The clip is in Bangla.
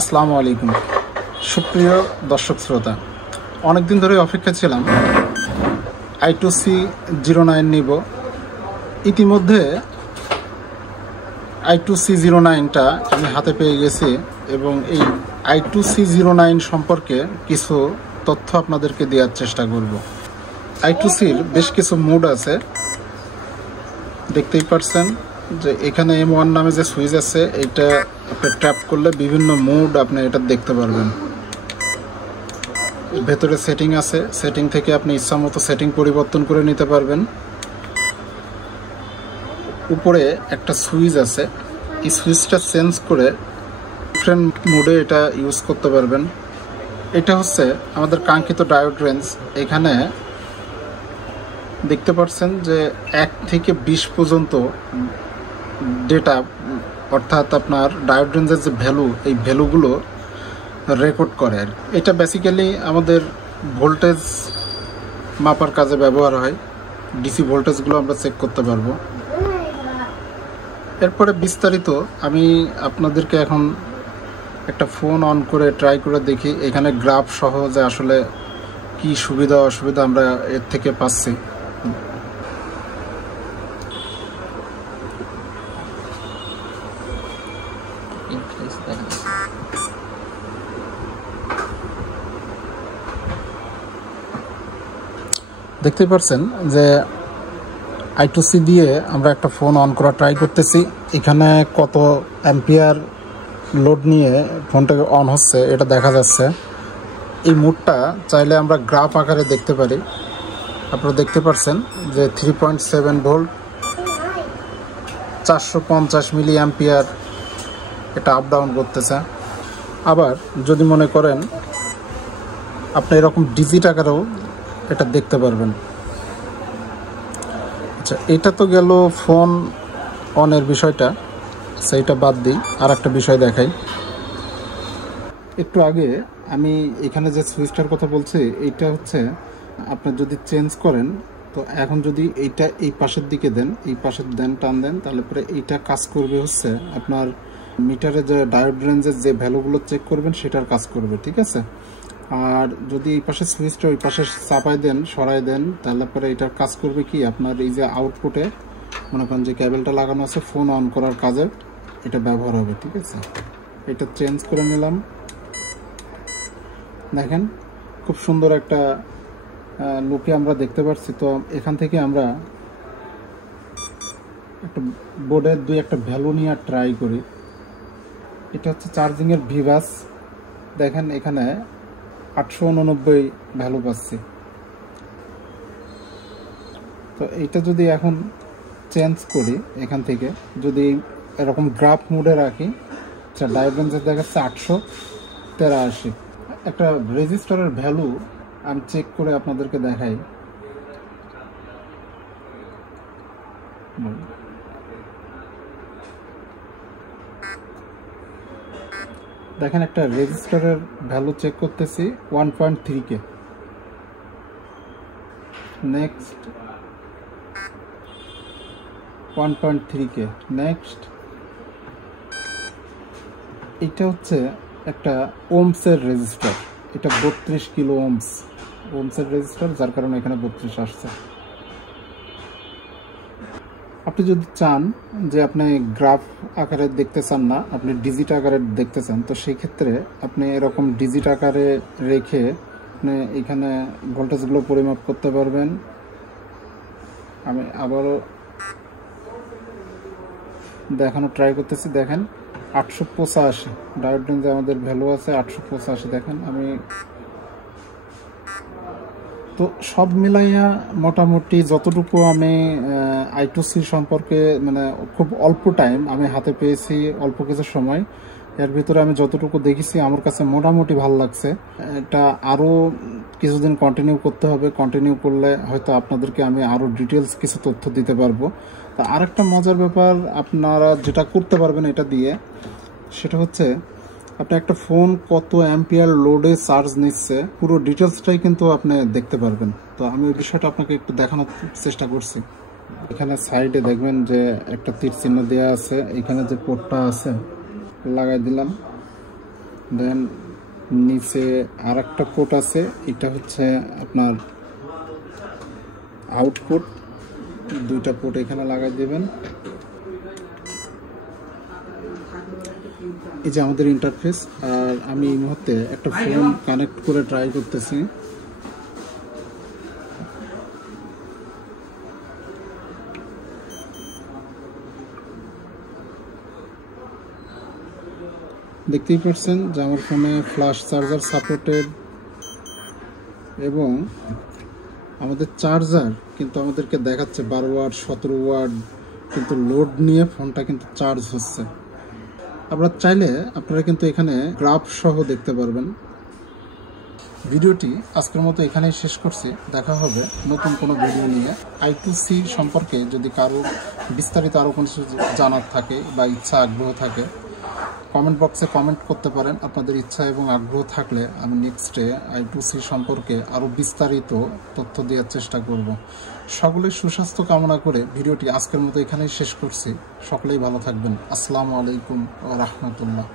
আসসালামু আলাইকুম সুপ্রিয় দর্শক শ্রোতা, অনেকদিন ধরে অপেক্ষা ছিলাম i2C09 নিব। ইতিমধ্যে i2C09টা আমি হাতে পেয়ে গেছি এবং এই i2C09 সম্পর্কে কিছু তথ্য আপনাদেরকে দেওয়ার চেষ্টা করব। i2Cর বেশ কিছু মোড আছে, দেখতেই পারছেন যে এখানে M1 নামে যে সুইচ আছে এটা আপনি ট্যাপ করলে বিভিন্ন মোড আপনি এটা দেখতে পারবেন। ভেতরে সেটিং আছে, সেটিং থেকে আপনি ইচ্ছামতো সেটিং পরিবর্তন করে নিতে পারবেন। উপরে একটা সুইচ আছে, এই সুইচটা চেঞ্জ করে ডিফারেন্ট মোডে এটা ইউজ করতে পারবেন। এটা হচ্ছে আমাদের কাঙ্ক্ষিত ডায়োড রেঞ্জ। এখানে দেখতে পাচ্ছেন যে 1 থেকে 20 পর্যন্ত ডেটা, অর্থাৎ আপনার ডায়োড রেঞ্জের যে ভ্যালু, এই ভ্যালুগুলো রেকর্ড করে। এটা বেসিক্যালি আমাদের ভোল্টেজ মাপার কাজে ব্যবহার হয়। ডিসি ভোল্টেজগুলো আমরা চেক করতে পারবো। এরপরে বিস্তারিত আমি আপনাদেরকে এখন একটা ফোন অন করে ট্রাই করে দেখি এখানে গ্রাফ সহ যে আসলে কি সুবিধা অসুবিধা আমরা এর থেকে পাচ্ছি। দেখতে পাচ্ছেন যে i2C দিয়ে আমরা একটা ফোন অন করা ট্রাই করতেছি। এখানে কত অ্যাম্পিয়ার লোড নিয়ে ফোনটাকে অন হচ্ছে এটা দেখা যাচ্ছে। এই মোডটা চাইলে আমরা গ্রাফ আকারে দেখতে পারি। আপনারা দেখতে পাচ্ছেন যে 3.7 ভোল্ট 450 মিলি অ্যাম্পিয়ার এটা আপ ডাউন করতেছে। আবার যদি মনে করেন আপনি এরকম ডিজিট আকারেও এটা দেখতে পারবেন। আচ্ছা, এটা তো গেল ফোন অনের বিষয়টা, সেইটা বাদ দিই, আর একটা বিষয় দেখাই। একটু আগে আমি এখানে যে সুইচটার কথা বলছি এইটা হচ্ছে আপনার যদি চেঞ্জ করেন, তো এখন যদি এইটা এই পাশের দিকে দেন, এই পাশের টান দেন, তাহলে পরে এইটা কাজ করবে হচ্ছে আপনার মিটারে যে ডায়োড রেঞ্জের যে ভ্যালুগুলো চেক করবেন সেটার কাজ করবে, ঠিক আছে। আর যদি এই পাশে সুইচটা ওই পাশে চাপাই দেন, সরাই দেন, তাহলে পরে এটার কাজ করবে কি আপনার এই যে আউটপুটে মনে করেন যে কেবলটা লাগানো আছে ফোন অন করার কাজে এটা ব্যবহার হবে, ঠিক আছে। এটা চেঞ্জ করে নিলাম। দেখেন খুব সুন্দর একটা লুকে আমরা দেখতে পাচ্ছি। তো এখান থেকে আমরা একটা বোর্ডের একটা ভ্যালু নিয়ে ট্রাই করি। এটা হচ্ছে চার্জিংয়ের ভিভাস। দেখেন এখানে 889 ভ্যালু পাচ্ছি। তো এইটা যদি এখন চেঞ্জ করি, এখান থেকে যদি এরকম গ্রাফ মোডে রাখি, আচ্ছা ডায়োড রেঞ্জ দেখাচ্ছে 883। একটা রেজিস্টারের ভ্যালু আমি চেক করে আপনাদেরকে দেখাই। দেখেন একটা রেজিস্টারের ভ্যালু চেক করতেছি 1.3K। Next 1.3K। নেক্সট এটা হচ্ছে একটা ওমসের রেজিস্টার, এটা 32 কিলো ওমসের রেজিস্টার, যার কারণে এখানে 32 আসছে। আপনি যদি চান যে আপনি গ্রাফ আকারে দেখতে চান না, আপনি ডিজিট আকারে দেখতে চান, তো সেই ক্ষেত্রে আপনি এরকম ডিজিট আকারে রেখে আপনি এখানে ভোল্টেজগুলো পরিমাপ করতে পারবেন। আমি আবারও দেখানো ট্রাই করতেছি। দেখেন 885 ডায়োড রেঞ্জে আমাদের ভ্যালু আছে 885। দেখেন আমি তো সব মিলাইয়া মোটামুটি যতটুকু আমি i2C সম্পর্কে মানে খুব অল্প টাইম আমি হাতে পেয়েছি, অল্প কিছু সময়, এর ভিতরে আমি যতটুকু দেখেছি আমার কাছে মোটামুটি ভালো লাগছে। এটা আরও কিছুদিন কন্টিনিউ করতে হবে, কন্টিনিউ করলে হয়তো আপনাদেরকে আমি আরও ডিটেলস কিছু তথ্য দিতে পারবো। তা আরেকটা মজার ব্যাপার আপনারা যেটা করতে পারবেন এটা দিয়ে, সেটা হচ্ছে আপনি একটা ফোন কত অ্যাম্পিয়ার লোডে চার্জ নিচ্ছে পুরো ডিটেলসটাই কিন্তু আপনি দেখতে পারবেন। তো আমি ওই বিষয়টা আপনাকে একটু দেখানোর চেষ্টা করছি। এখানে সাইডে দেখবেন যে একটা তীর চিহ্ন দেওয়া আছে, এখানে যে পোর্টটা আছে লাগাই দিলাম। দেন নিচে আর একটা পোর্ট আছে, এটা হচ্ছে আপনার আউটপুট। দুইটা পোর্ট এখানে লাগাই দেবেন। এই যে আমাদের ইন্টারফেস। আর আমি এই মুহূর্তে একটা ফোন কানেক্ট করে ট্রাই করতেছি। দেখতেই পাচ্ছেন যে আমার ফোনে ফ্ল্যাশ চার্জার সাপোর্টেড, এবং আমাদের চার্জার কিন্তু আমাদেরকে দেখাচ্ছে 12 ওয়াট 17 ওয়াট, কিন্তু লোড নিয়ে ফোনটা কিন্তু চার্জ হচ্ছে। আপনারা কিন্তু এখানে গ্রাফ সহ দেখতে পারবেন। ভিডিওটি আজকের মতো এখানেই শেষ করছি। দেখা হবে নতুন কোনো ভিডিও নিয়ে। I2C সম্পর্কে যদি কারো বিস্তারিত আরও কোনো কিছু জানার থাকে বা ইচ্ছা আগ্রহ থাকে, কমেন্ট বক্সে কমেন্ট করতে পারেন। আপনাদের ইচ্ছা এবং আগ্রহ থাকলে আমি নেক্সটে I2C সম্পর্কে আরও বিস্তারিত তথ্য দেওয়ার চেষ্টা করব। সকলের সুস্বাস্থ্য কামনা করে ভিডিওটি আজকের মতো এখানেই শেষ করছি। সকলেই ভালো থাকবেন। আসসালামু আলাইকুম ওয়া রাহমাতুল্লাহ।